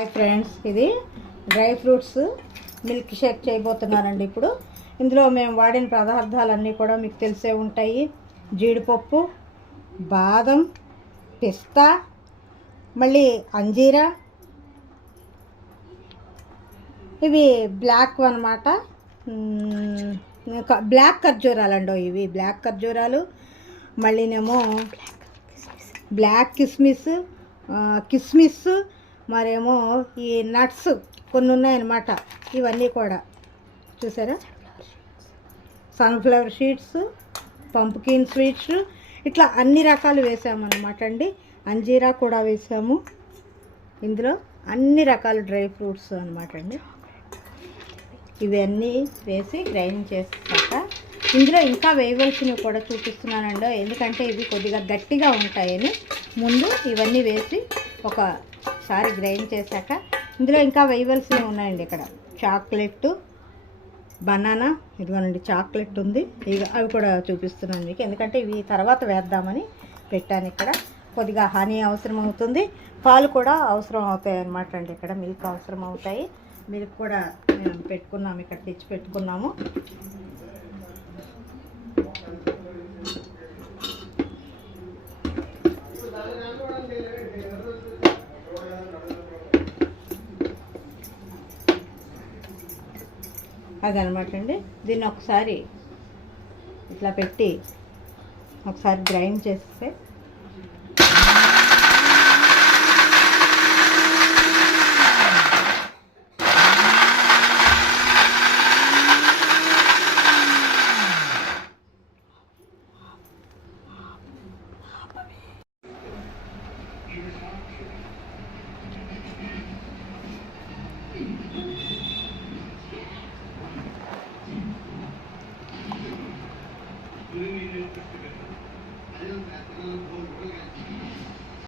Hi friends, ఇది dry fruits milk shake చేయబోతున్నానండి. ఇప్పుడు ఇందులో మేము వాడిన పదార్థాలన్నీ కూడా మీకు తెలిసే ఉంటాయి. జీడిపప్పు, బాదం, పిస్తా, మళ్ళీ అంజీరా, ఇవి బ్లాక్ అన్నమాట. బ్లాక్ ఖర్జూరాలండి. ఇవి బ్లాక్ ఖర్జూరాలు. మళ్ళీనేమో బ్లాక్ కిస్మిస్, మరేమో ఈ నట్స్ కొన్ని ఉన్నాయన్నమాట. ఇవన్నీ కూడా చూసారా, సన్ఫ్లవర్ సీడ్స్, పంప్కిన్ స్వీట్స్, ఇట్లా అన్ని రకాలు వేసామన్నమాట అండి. అంజీరా కూడా వేసాము. ఇందులో అన్ని రకాల డ్రై ఫ్రూట్స్ అన్నమాట అండి. ఇవన్నీ వేసి గ్రైండ్ చేసాక ఇందులో ఇంకా వేయవలసినవి కూడా చూపిస్తున్నానండి. ఎందుకంటే ఇవి కొద్దిగా గట్టిగా ఉంటాయని ముందు ఇవన్నీ వేసి ఒకసారి గ్రైండ్ చేశాక ఇందులో ఇంకా వేయవలసినవి ఉన్నాయండి. ఇక్కడ చాక్లెట్, బనానా, ఇదిగోనండి చాక్లెట్ ఉంది. ఇక అవి కూడా చూపిస్తున్నాను మీకు, ఎందుకంటే ఇవి తర్వాత వేద్దామని పెట్టాను. ఇక్కడ కొద్దిగా హనీ అవసరం అవుతుంది, పాలు కూడా అవసరం అవుతాయి అన్నమాట అండి. ఇక్కడ మిల్క్ అవసరం అవుతాయి. మిల్క్ కూడా మేము పెట్టుకున్నాము, ఇక్కడ తెచ్చి పెట్టుకున్నాము. అదనమాట అండి. దీన్ని ఒకసారి ఇట్లా పెట్టి ఒకసారి గ్రైండ్ చేస్తే